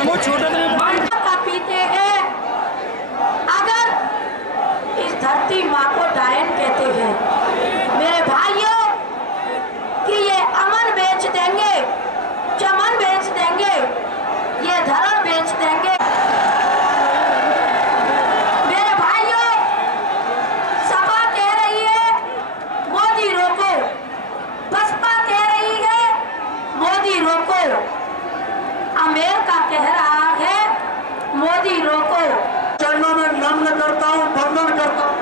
वो छोटा का पीते हैं। अगर इस धरती माँ को डायन कहते हैं मेरे भाइयों कि ये अमन बेच देंगे, चमन बेच देंगे, ये धर्म बेच देंगे। मेरे भाइयों, सपा कह रही है मोदी रोको, बसपा कह रही है मोदी रोको, अमेरिका कह रहा है मोदी रोको। चरणों में नम्र करता हूं, वंदन करता हूं।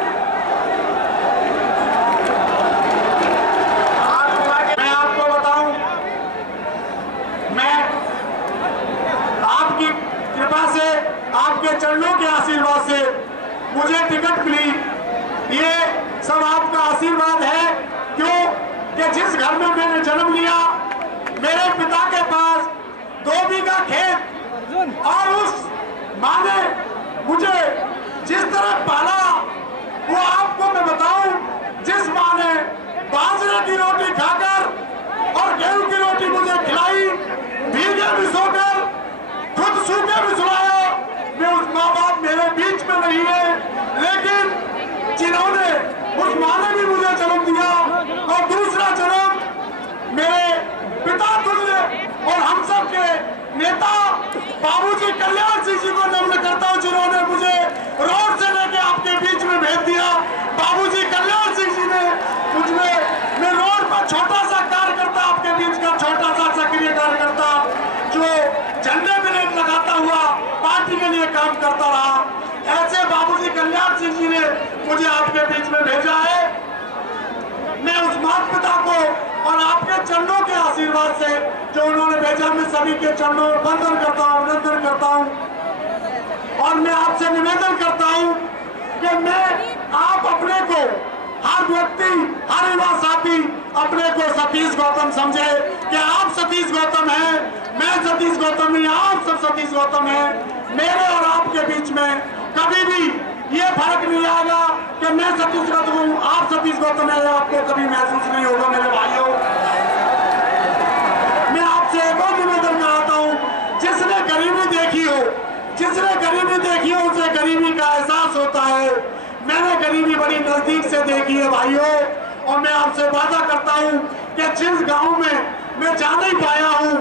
मैं आपको बताऊं, मैं आपकी कृपा से, आपके चरणों के आशीर्वाद से मुझे टिकट मिली। ये सब आपका आशीर्वाद है। क्यों कि जिस घर में मैंने जन्म लिया, मेरे पिता के पास 2 बीघा खेत और उस माँ ने मुझे जिस तरह पाला, वो आपको मैं बताऊं, जिस माँ ने बाजरे की रोटी खाकर और गेहूं की रोटी मुझे खिलाई, भीगे भी सोकर, खुद सूखे भी सुलाया, मैं उस माँ बाप मेरे बीच में नहीं है, लेकिन जिन्होंने, उस माँ ने भी मुझे जन्म दिया और दूसरा जन्म मेरे पिता तुल्य और हम सब के नेता बाबूजी कल्याण सिंह जी को नम्र करता हूं, जिन्होंने मुझे रोड से लेके आपके बीच में भेज दिया। बाबूजी कल्याण सिंह जी ने मुझमें, मैं रोड पर छोटा सा कार्यकर्ता, आपके बीच का छोटा सा सक्रिय कार्यकर्ता जो झंडे पे रेत लगाता हुआ पार्टी के लिए काम करता रहा, ऐसे बाबूजी कल्याण सिंह जी ने मुझे आपके बीच में भेजा है। मैं उस माता पिता को और आपके चरणों के आशीर्वाद से जो उन्होंने भेजा, मैं सभी के चरणों में वंदन करता हूँ, अभिनंदन करता हूँ। और मैं आपसे निवेदन करता हूँ कि मैं, आप अपने को, हर व्यक्ति, हर युवा साथी अपने को सतीश गौतम समझे कि आप सतीश गौतम हैं, मैं सतीश गौतम नहीं, आप सब सतीश गौतम हैं। मेरे और आपके बीच में कभी भी ये फर्क नहीं आएगा कि मैं सतीश गौतम हूँ, आप सतीश गौतम है, आपको कभी महसूस नहीं होगा। मेरे भाइयों, मैं आपसे एक और निवेदन कराता हूँ, जिसने गरीबी देखी हो, जिसने गरीबी देखी हो, उसे गरीबी का एहसास होता है। मैंने गरीबी बड़ी नजदीक से देखी है भाइयों, और मैं आपसे वादा करता हूँ कि जिस गाँव में मैं जा नहीं पाया हूँ,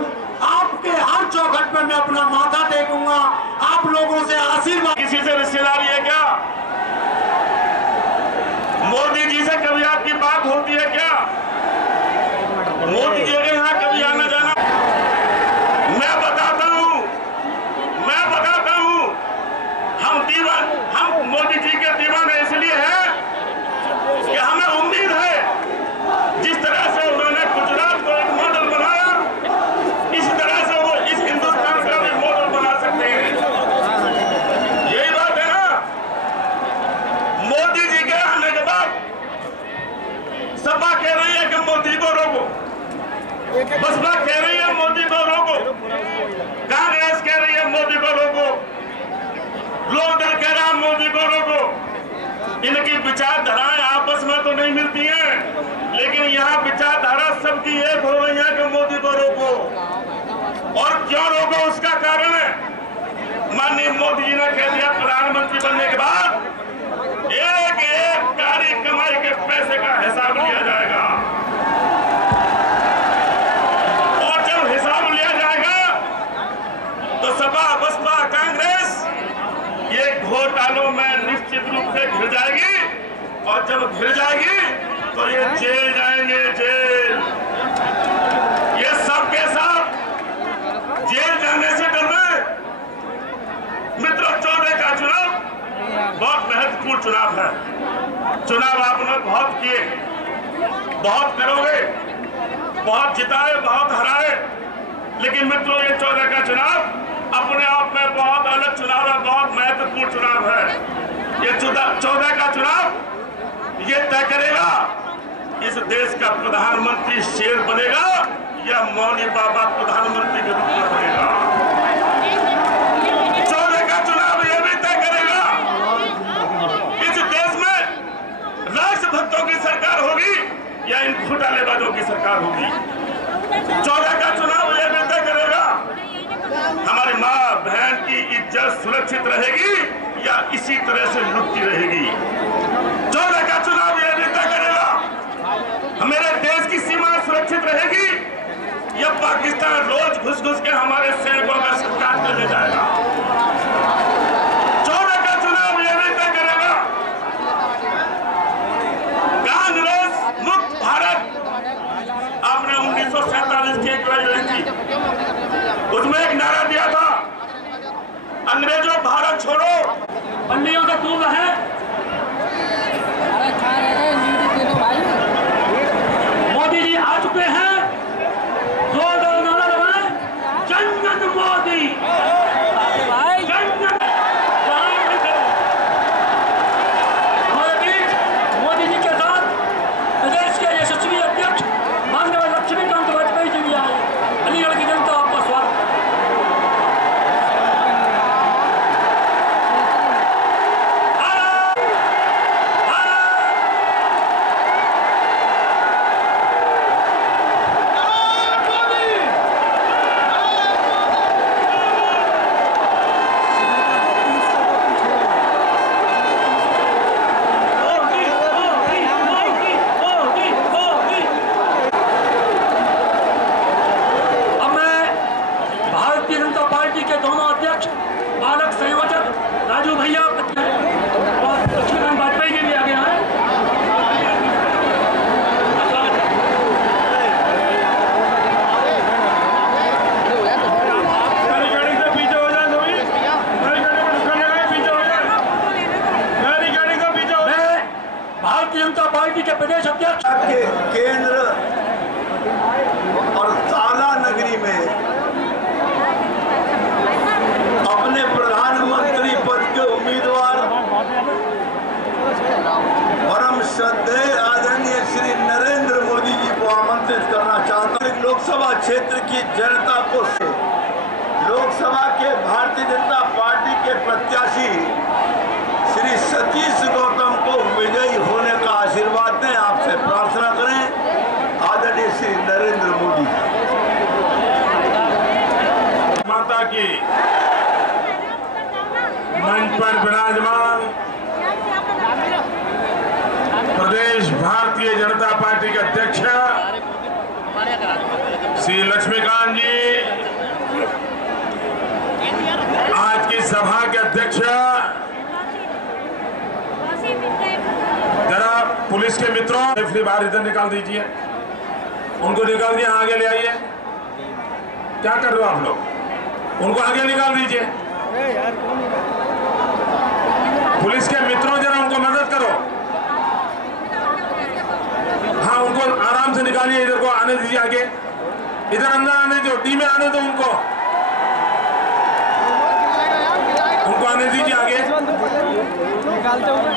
आपके हर चौखट पर मैं अपना माथा टेकूंगा, आप लोगों से आशीर्वाद। किसी से रिश्तेदारी है क्या? मोदी जी से कभी आपकी बात होती है क्या? मोदी जी के यहाँ कभी आना जाना? मैं बताता हूँ, हम मोदी जी के दीवाने इसलिए हैं कि हमें उम्मीद है जिस तरह से उन्होंने गुजरात को एक मॉडल बनाया, इस तरह से वो इस हिंदुस्तान का भी मॉडल बना सकते हैं। यही बात है ना। मोदी जी के आने के बाद सपा कह रही है कि मोदी को रोको, बसपा कह रही है मोदी को रोको, कांग्रेस कह रही है मोदी को रोको, लोकदल कह रहा है मोदी को रोको। इनकी विचारधाराएं आपस में तो नहीं मिलती हैं, लेकिन यहाँ विचारधारा सबकी एक हो गई है कि मोदी को रोको। और क्यों रोको, उसका कारण है, माननीय मोदी जी ने कह दिया प्रधानमंत्री बनने के बाद एक एक कारी कमाई के पैसे का हिसाब लिया जाएगा, और जब हिसाब लिया जाएगा तो सपा, बसपा, कांग्रेस ये घोटालों में निश्चित रूप से घिर जाएगी, और जब घिर जाएगी तो ये जेल जाएंगे, जेल। ये सबके सब जेल जाने से डर रहे। मित्रों, 14 का चुनाव बहुत महत्वपूर्ण चुनाव है। चुनाव आपने बहुत किए, बहुत करोगे, बहुत जिताए, बहुत हराए, लेकिन मित्रों ये 14 का चुनाव अपने आप में बहुत अलग चुनाव है, बहुत महत्वपूर्ण चुनाव है। ये 14 का चुनाव ये तय करेगा इस देश का प्रधानमंत्री शेर बनेगा या मौनी बाबा प्रधानमंत्री के रूप में बनेगा। 14 का चुनाव ये भी तय करेगा इस देश में राष्ट्रभक्तों की सरकार होगी या इन घोटालेबाजों की सरकार होगी। 14 का चुनाव ये भी तय करेगा हमारी माँ माँ बहन की इज्जत सुरक्षित रहेगी या इसी तरह से लुटती रहेगी? 14 का चुनाव यह नेता करेगा। मेरे देश की सीमा सुरक्षित रहेगी या पाकिस्तान रोज घुस घुस के हमारे सैनिकों का सत्कार कर ले जाएगा? 14 का चुनाव यह नेता करेगा। कांग्रेस मुक्त भारत आपने 1947 की एक लड़ाई लड़ी थी, उसमें एक नारा दिया था, अंग्रेजों भारत छोड़ो, बंदियों से दूर रहे। मोदी जी आ चुके हैं, जोरदार नारा लगाएं, जन्नत मोदी, जन्नत। हमारे बीच मोदी जी के साथ प्रदेश के यशस्वी अध्यक्ष माननीय लक्ष्मीकांत वाजपेयी जी भी आए। अलीगढ़ की जनता आपका स्वागत। केंद्र और साला नगरी में अपने प्रधानमंत्री पद के उम्मीदवार परम श्रद्धेय आदरणीय श्री नरेंद्र मोदी जी को आमंत्रित करना चाहता हूं। लोकसभा क्षेत्र की जनता को लोकसभा के भारतीय जनता पार्टी के प्रत्याशी श्री सतीश गौतम को विजयी होने का आशीर्वाद दें, आपसे प्रार्थना करें आदरणीय श्री नरेंद्र मोदी। माता की मंच पर विराजमान प्रदेश भारतीय जनता पार्टी के अध्यक्ष श्री लक्ष्मीकांत जी, आज की सभा के अध्यक्ष, जरा पुलिस के मित्रों रेफरी बाहर इधर निकाल दीजिए, उनको निकाल दिए, आगे ले आइए। क्या कर रहे हो आप लोग? उनको आगे निकाल दीजिए। पुलिस के मित्रों जरा उनको मदद करो। हाँ, उनको आराम से निकालिए, इधर को आने दीजिए, आगे इधर अंदर आने दो, टीम में आने दो, उनको आने दीजिए आगे। निकालते हुए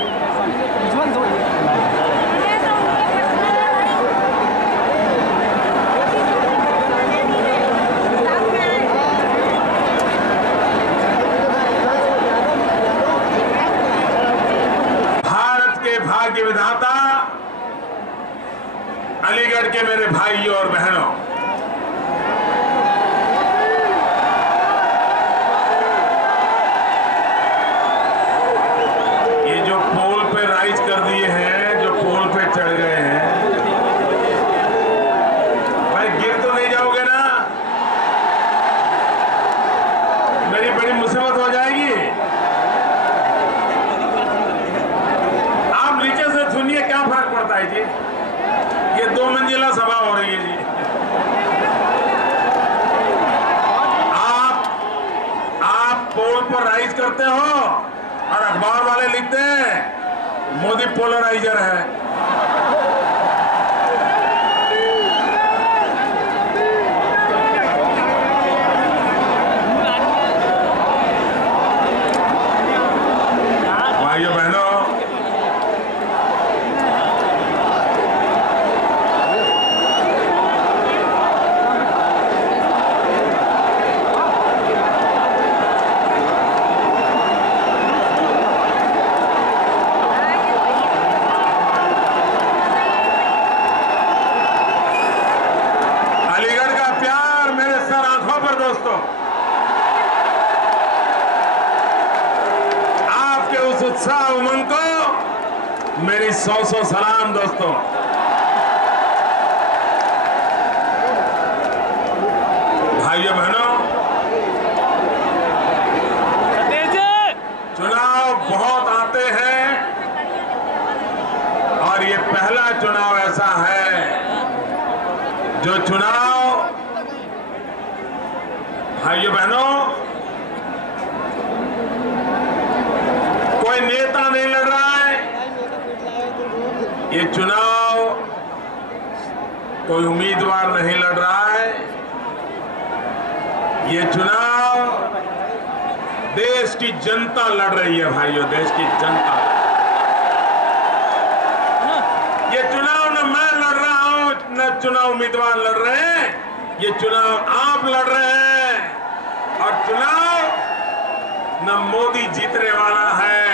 भारत के भाग्य विधाता, अलीगढ़ के मेरे भाइयों और बहनों, ये 2 मंजिला सभा हो रही है जी। आप पोल पर राइज करते हो और अखबार वाले लिखते हैं मोदी पोलराइजर है। भाइयों बहनों, उत्साह उमंग को मेरी 100 सलाम दोस्तों। भाइयों बहनों, चुनाव बहुत आते हैं और ये पहला चुनाव ऐसा है जो चुनाव, भाइयों बहनों, कोई नेता नहीं लड़ रहा है। ये चुनाव कोई उम्मीदवार नहीं लड़ रहा है। ये चुनाव देश की जनता लड़ रही है भाइयों, देश की जनता। ये चुनाव न मैं लड़ रहा हूं, न चुनाव उम्मीदवार लड़ रहे हैं, ये चुनाव आप लड़ रहे हैं। और चुनाव न मोदी जीतने वाला है,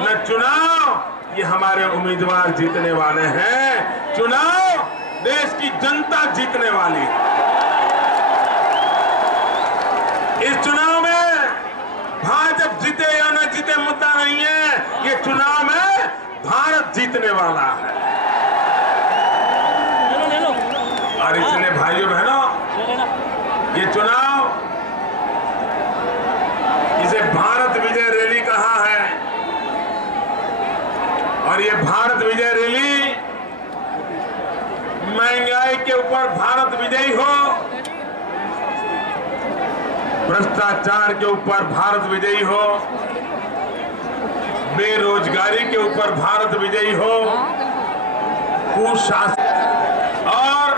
न चुनाव ये हमारे उम्मीदवार जीतने वाले हैं। चुनाव देश की जनता जीतने वाली है। इस चुनाव में भाजपा जीते या न जीते मुद्दा नहीं है, ये चुनाव में भारत जीतने वाला है। और इसलिए भाइयों बहनों, ये चुनाव, इसे भारत विजय रैली कहा है। और ये भारत विजय रैली महंगाई के ऊपर भारत विजयी हो, भ्रष्टाचार के ऊपर भारत विजयी हो, बेरोजगारी के ऊपर भारत विजयी हो, कुशासन और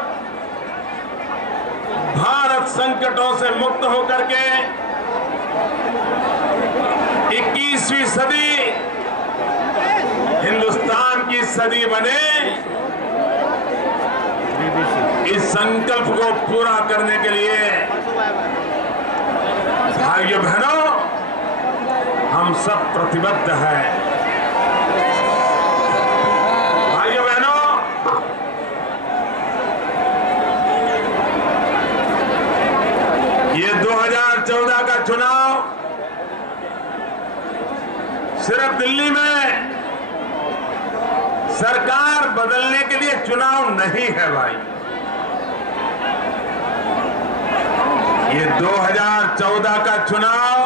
भारत संकटों से मुक्त होकर के 21वीं सदी हिंदुस्तान की सदी बने, इस संकल्प को पूरा करने के लिए भाइयों बहनों हम सब प्रतिबद्ध हैं। भाइयों बहनों, ये 2014 का चुनाव सिर्फ दिल्ली में सरकार बदलने के लिए चुनाव नहीं है भाई। ये 2014 का चुनाव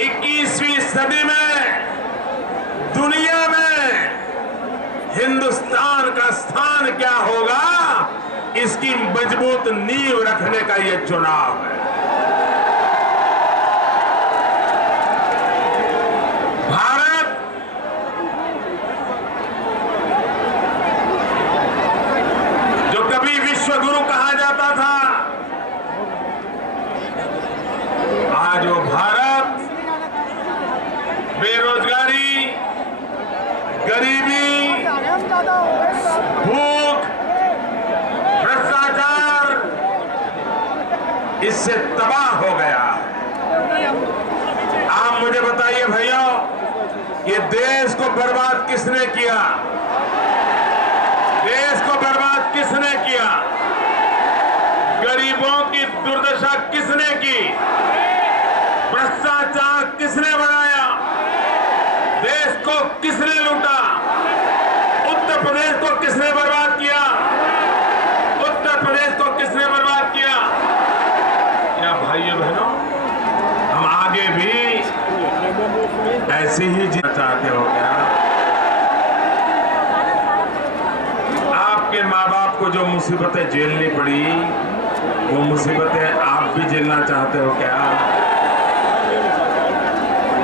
21वीं सदी में दुनिया में हिंदुस्तान का स्थान क्या होगा, इसकी मजबूत नींव रखने का ये चुनाव है। भारत जो कभी विश्व गुरु कहा जाता था, आज वो भारत बेरोजगारी, गरीबी, भूख, भ्रष्टाचार, इससे तबाह हो गया। आप मुझे बताइए भैया, ये देश को बर्बाद किसने किया? देश को बर्बाद किसने किया? गरीबों की दुर्दशा किसने की? भ्रष्टाचार किसने बनाया? देश को किसने लूटा? उत्तर प्रदेश को किसने बर्बाद किया? उत्तर प्रदेश को किसने बर्बाद किया? या भाइयों बहनों, हम आगे भी ऐसे ही जीना चाहते हो क्या? आपके माँ बाप को जो मुसीबतें झेलनी पड़ी, वो मुसीबतें आप भी झेलना चाहते हो क्या?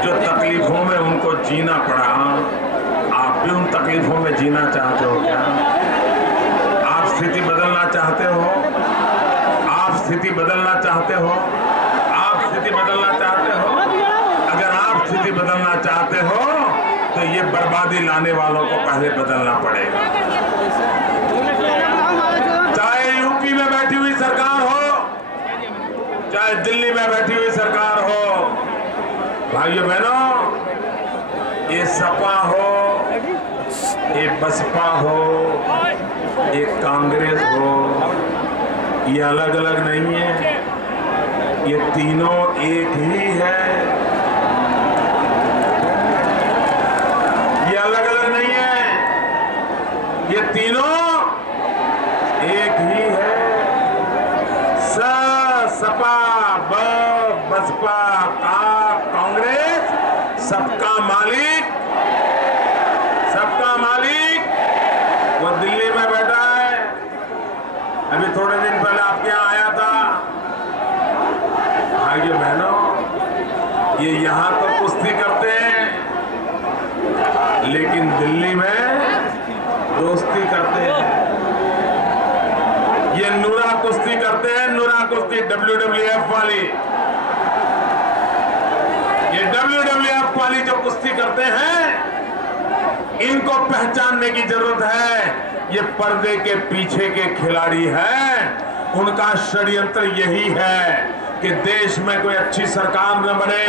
जो तकलीफों में उनको जीना पड़ा, आप भी उन तकलीफों में जीना चाहते हो क्या? आप स्थिति बदलना चाहते हो? आप स्थिति बदलना चाहते हो? आप स्थिति बदलना चाहते हो? अगर आप स्थिति बदलना चाहते हो तो ये बर्बादी लाने वालों को पहले बदलना पड़ेगा। चाहे यूपी में बैठी हुई सरकार हो, चाहे दिल्ली में बैठी हुई सरकार हो, भाइयों बहनों, ये सपा हो, ये बसपा हो, ये कांग्रेस हो, ये अलग अलग नहीं है, ये तीनों एक ही है। ये तीनों एक ही है। सपा बसपा का कांग्रेस सबका मालिक वो दिल्ली में बैठा है। अभी थोड़े दिन पहले आपके यहाँ आया था। भाइयों बहनों, ये यहां तो कुश्ती करते हैं लेकिन दिल्ली में दोस्ती करते हैं। ये नूरा कुश्ती करते हैं, नूरा कुश्ती WWF वाली। ये WWF वाली जो कुश्ती करते हैं, इनको पहचानने की जरूरत है। ये पर्दे के पीछे के खिलाड़ी हैं। उनका षड्यंत्र यही है कि देश में कोई अच्छी सरकार न बने,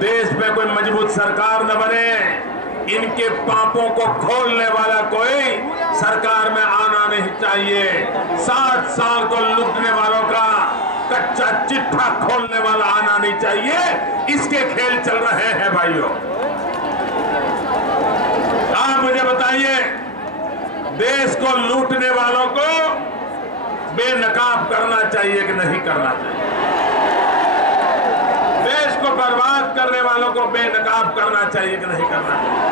देश में कोई मजबूत सरकार न बने। इनके पापों को खोलने वाला कोई सरकार में आना नहीं चाहिए। 60 साल को लूटने वालों का कच्चा चिट्ठा खोलने वाला आना नहीं चाहिए। इसके खेल चल रहे हैं भाइयों। आप मुझे बताइए, देश को लूटने वालों को बेनकाब करना चाहिए कि नहीं करना चाहिए? देश को बर्बाद करने वालों को बेनकाब करना चाहिए कि नहीं करना चाहिए?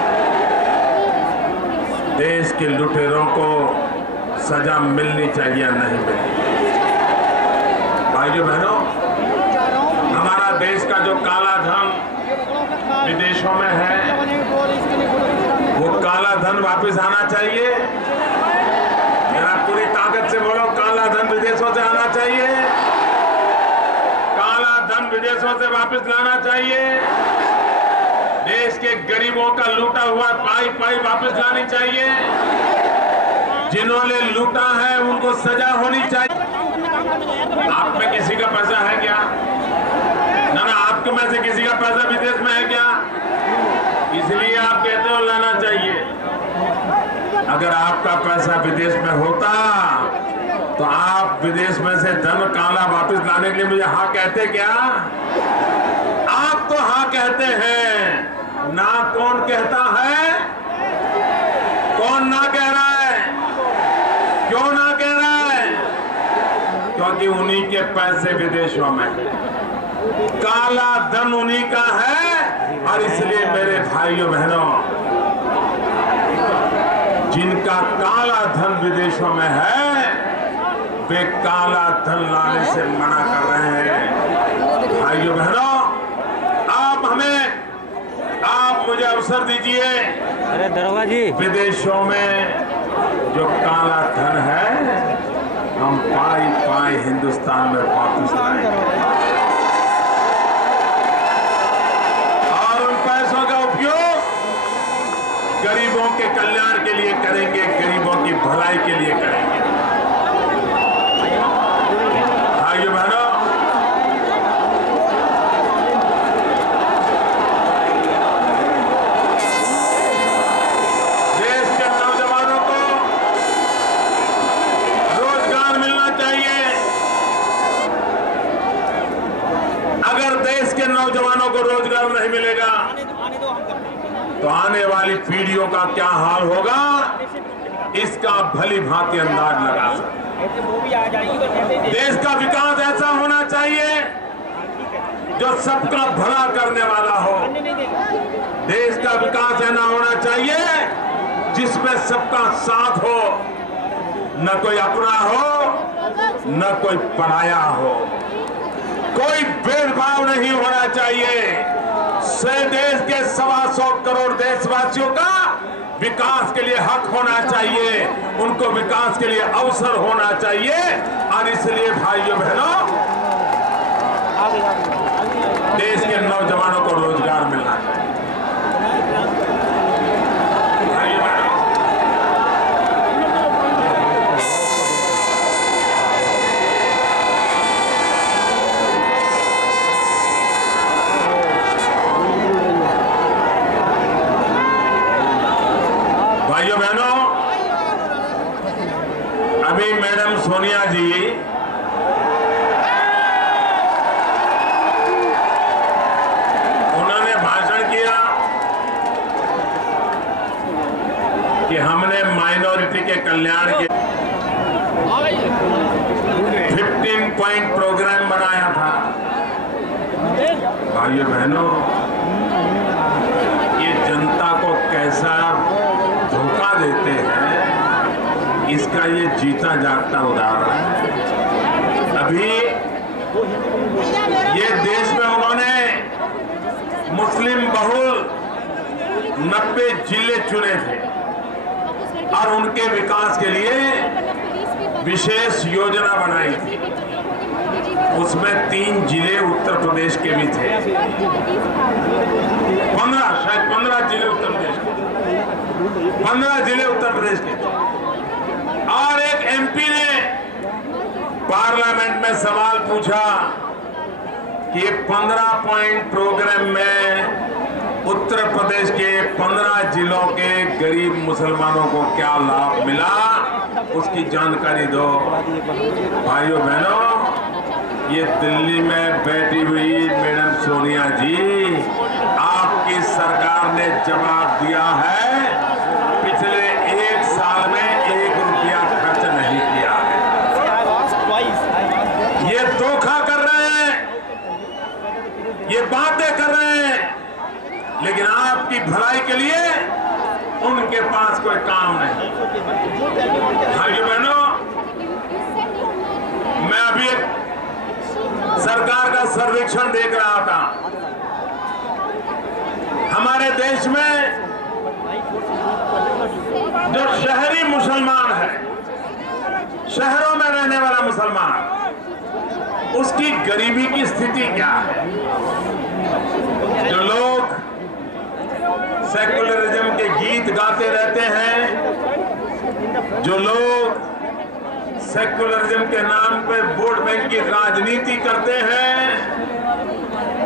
देश के लुटेरों को सजा मिलनी चाहिए या नहीं मिलनी? भाइयों बहनों, हमारा देश का जो काला धन विदेशों में है, वो काला धन वापस आना चाहिए। मेरा पूरी ताकत से बोलो, काला धन विदेशों से आना चाहिए। काला धन विदेशों से वापस लाना चाहिए। देश के गरीबों का लूटा हुआ पाई पाई वापस लानी चाहिए। जिन्होंने लूटा है उनको सजा होनी चाहिए। आप में किसी का पैसा है क्या? ना, आपके में से किसी का पैसा विदेश में है क्या? इसलिए आप कहते हो लाना चाहिए। अगर आपका पैसा विदेश में होता तो आप विदेश में से धन काला वापस लाने के लिए मुझे हाँ कहते क्या? आप तो हाँ कहते हैं, ना कौन कहता है? कौन ना कह रहा है? क्यों ना कह रहा है? क्योंकि उन्हीं के पैसे विदेशों में, काला धन उन्हीं का है। और इसलिए मेरे भाइयों बहनों, जिनका काला धन विदेशों में है, वे काला धन लाने से मना कर रहे हैं। भाइयों बहनों, आप मुझे अवसर दीजिए। अरे दरोगा जी, विदेशों में जो काला धन है, हम पाई पाई हिंदुस्तान में वापस लाएंगे और उन पैसों का उपयोग गरीबों के कल्याण के लिए करेंगे, गरीबों की भलाई के लिए करेंगे। भाइयों बहनों, देश के नौजवानों को रोजगार मिलना चाहिए। अगर देश के नौजवानों को रोजगार नहीं मिलेगा तो आने वाली पीढ़ियों का क्या हाल होगा, इसका भली भांति अंदाज लगा सकते। देश का विकास ऐसा होना चाहिए जो सबका भला करने वाला हो। देश का विकास ऐसा होना चाहिए जिसमें सबका साथ हो, न कोई अपना हो न कोई पराया हो। कोई भेदभाव नहीं होना चाहिए। देश के 125 करोड़ देशवासियों का विकास के लिए हक होना चाहिए, उनको विकास के लिए अवसर होना चाहिए। और इसलिए भाइयों बहनों, देश के नौजवानों को रोजगार मिलना चाहिए। भाइयों बहनों, भाइयों बहनों, अभी मैडम सोनिया जी उन्होंने भाषण किया कल्याण के 15 पॉइंट प्रोग्राम बनाया था। भाइयों बहनों, ये जनता को कैसा धोखा देते हैं, इसका ये जीता जागता उदाहरण है। अभी ये देश में उन्होंने मुस्लिम बहुल 90 जिले चुने थे और उनके विकास के लिए विशेष योजना बनाई थी। उसमें 3 जिले उत्तर प्रदेश के भी थे, 15 जिले उत्तर प्रदेश के, 15 जिले उत्तर प्रदेश के थे। और एक एमपी ने पार्लियामेंट में सवाल पूछा कि 15 पॉइंट प्रोग्राम में उत्तर प्रदेश के 15 जिलों के गरीब मुसलमानों को क्या लाभ मिला, उसकी जानकारी दो। भाइयों बहनों, ये दिल्ली में बैठी हुई मैडम सोनिया जी, आपकी सरकार ने जवाब दिया है, पिछले 1 साल में 1 रुपया खर्च नहीं किया है। ये धोखा कर रहे हैं, ये बातें कर रहे हैं, लेकिन आपकी भलाई के लिए उनके पास कोई काम नहीं। भाइयों बहनों, मैं अभी एक सरकार का सर्वेक्षण देख रहा था। हमारे देश में जो शहरी मुसलमान है, शहरों में रहने वाला मुसलमान, उसकी गरीबी की स्थिति क्या है। जो लोग सेकुलरिज्म के गीत गाते रहते हैं, जो लोग सेकुलरिज्म के नाम पे वोट बैंक की राजनीति करते हैं,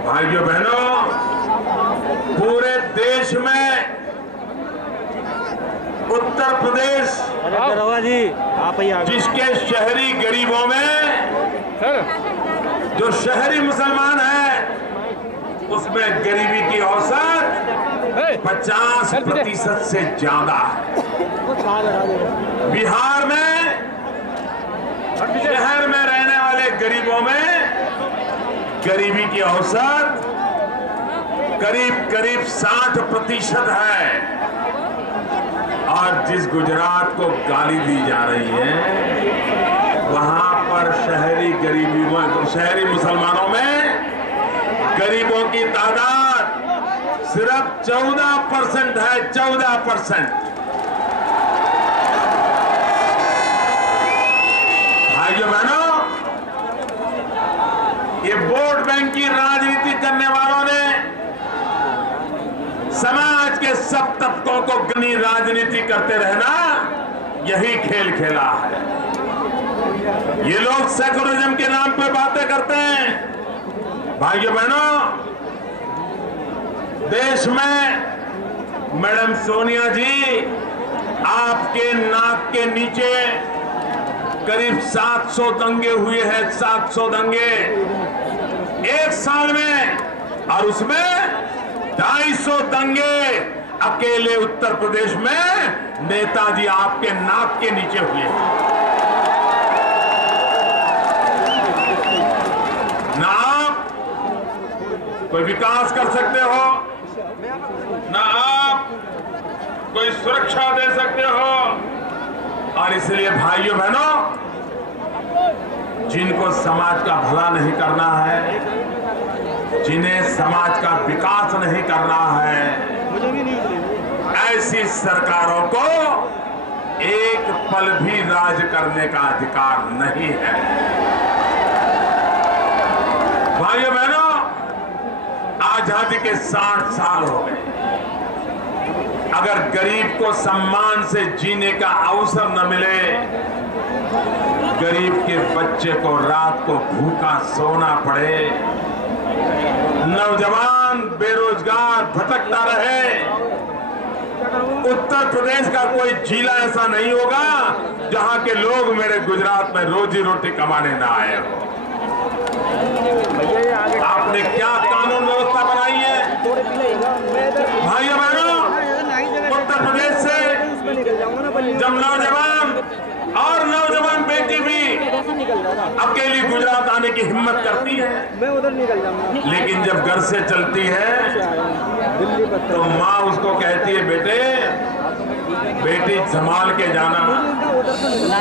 भाइयों बहनों, पूरे देश में उत्तर प्रदेश जिसके शहरी गरीबों में जो शहरी मुसलमान है, उसमें गरीबी की औसत 50% से ज्यादा है। बिहार में शहर में रहने वाले गरीबों में गरीबी की औसत करीब 60% है। और जिस गुजरात को गाली दी जा रही है, वहां पर शहरी शहरी मुसलमानों में गरीबों की तादाद सिर्फ 14% है, 14%। भाइयों बहनों, ये वोट बैंक की राजनीति करने वालों ने समाज के सब तबकों को गनी राजनीति करते रहना, यही खेल खेला है। ये लोग सेकुलरिज्म के नाम पे बातें करते हैं। भाइयों बहनों, देश में मैडम सोनिया जी, आपके नाक के नीचे करीब 700 दंगे हुए हैं, 700 दंगे 1 साल में, और उसमें 250 दंगे अकेले उत्तर प्रदेश में नेताजी आपके नाक के नीचे हुए। ना आप कोई विकास कर सकते हो, ना आप कोई सुरक्षा दे सकते हो। और इसलिए भाइयों बहनों, जिनको समाज का भला नहीं करना है, जिन्हें समाज का विकास नहीं करना है, ऐसी सरकारों को एक पल भी राज करने का अधिकार नहीं है। भाइयों बहनों, आजादी के 60 साल हो गए। अगर गरीब को सम्मान से जीने का अवसर न मिले, गरीब के बच्चे को रात को भूखा सोना पड़े, नौजवान बेरोजगार भटकता रहे, उत्तर प्रदेश का कोई जिला ऐसा नहीं होगा जहां के लोग मेरे गुजरात में रोजी रोटी कमाने ना आए हो। आपने क्या कानून व्यवस्था बनाई है भाइयों बहनों? उत्तर प्रदेश से जब नौजवान और नौजवान बेटी भी अकेली गुजरात आने की हिम्मत करती है, लेकिन जब घर से चलती है तो माँ उसको कहती है, बेटी संभाल के जाना,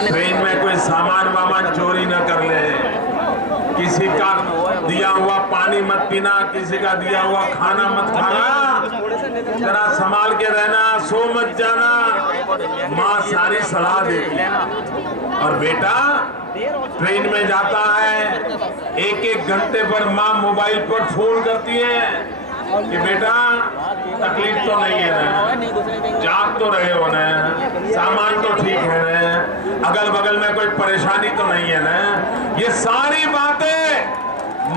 ट्रेन में कोई सामान वामान चोरी न कर ले, किसी का दिया हुआ पानी मत पीना, किसी का दिया हुआ खाना मत खाना, जरा संभाल के रहना, सो मत जाना। माँ सारी सलाह देती है। और बेटा ट्रेन में जाता है, एक घंटे पर माँ मोबाइल पर फोन करती है कि बेटा तकलीफ तो नहीं है ना, जाग तो रहे हो ना, सामान तो ठीक है ना, अगल बगल में कोई परेशानी तो नहीं है ना। ये सारी बातें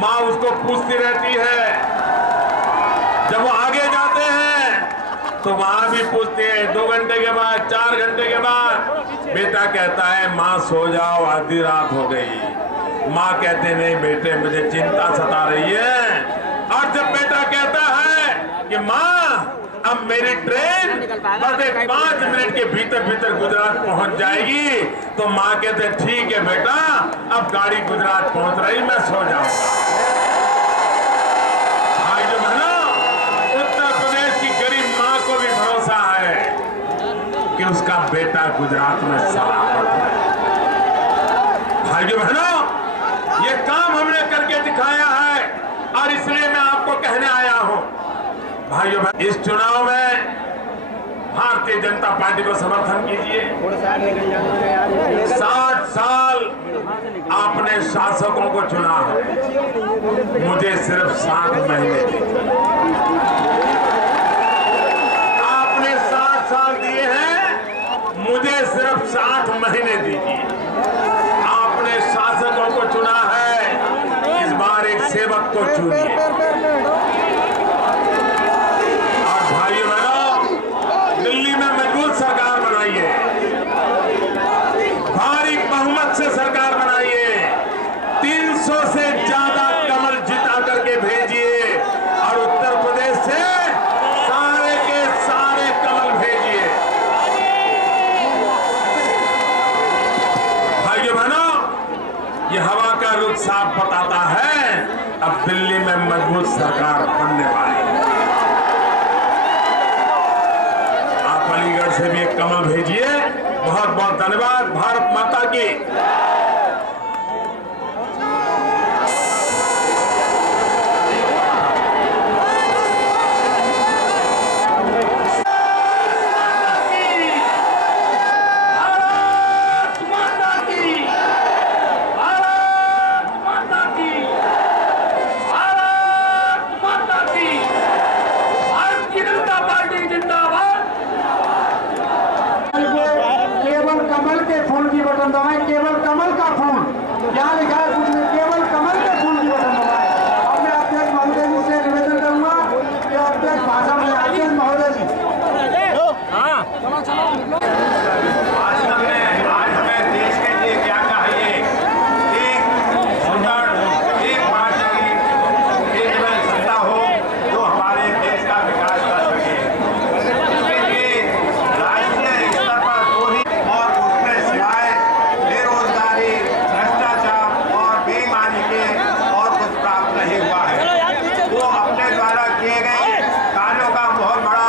माँ उसको पूछती रहती है। जब वो आगे जाते हैं तो वहां भी पूछती है, 2 घंटे के बाद, 4 घंटे के बाद बेटा कहता है माँ सो जाओ, आधी रात हो गई। माँ कहते नहीं बेटे मुझे चिंता सता रही है। और जब बेटा कहता है कि माँ अब मेरी ट्रेन बस 5 मिनट के भीतर गुजरात पहुंच जाएगी, तो माँ कहते ठीक है बेटा, अब गाड़ी गुजरात पहुंच रही, मैं सो जाऊंगा। भाई जो है ना, उत्तर प्रदेश की गरीब माँ को भी भरोसा है कि उसका बेटा गुजरात में सलामत है। भाई जो है ना, ये काम हमने करके दिखाया है और इसलिए मैं आपको कहने आया हूं, भाइयों इस चुनाव में भारतीय जनता पार्टी को समर्थन कीजिए। 60 साल आपने शासकों को चुना है, मुझे सिर्फ 7 महीने दीजिए। आपने 60 साल दिए हैं, मुझे सिर्फ 60 महीने दीजिए। आपने शासकों को चुना है, इस बार एक सेवक को चुनिए। और भाइयों बहनों, दिल्ली में मजबूत सरकार बनाइए, भारी बहुमत से सरकार बनाइए, 300 से ज्यादा कमल जिता करके भेजिए और उत्तर प्रदेश से सारे के सारे कमल भेजिए। भाइयों बहनों, ये हवा का रुख साफ बताता है अब दिल्ली में मजबूत सरकार बनने वाली है। आप अलीगढ़ से भी एक कमल भेजिए। बहुत बहुत धन्यवाद। भारत माता की। केवल कमल का फूल, क्या लिखा है कुछ नहीं, केवल कमल के फूल की बटन दबाएं। और मैं अध्यक्ष महोदय जी से निवेदन करूंगा कि अध्यक्ष भाषण में अध्यक्ष महोदय जी। आज हमें देश के लिए क्या चाहिए, एक सुंदर, एक मार्शल, एक सत्ता हो जो हमारे देश का विकास कर सके। इसके लिए राष्ट्रीय स्तर पर कोई और उसमें सिवाय बेरोजगारी, भ्रष्टाचार और बेईमानी के और कुछ प्राप्त नहीं हुआ है। वो अपने द्वारा किए गए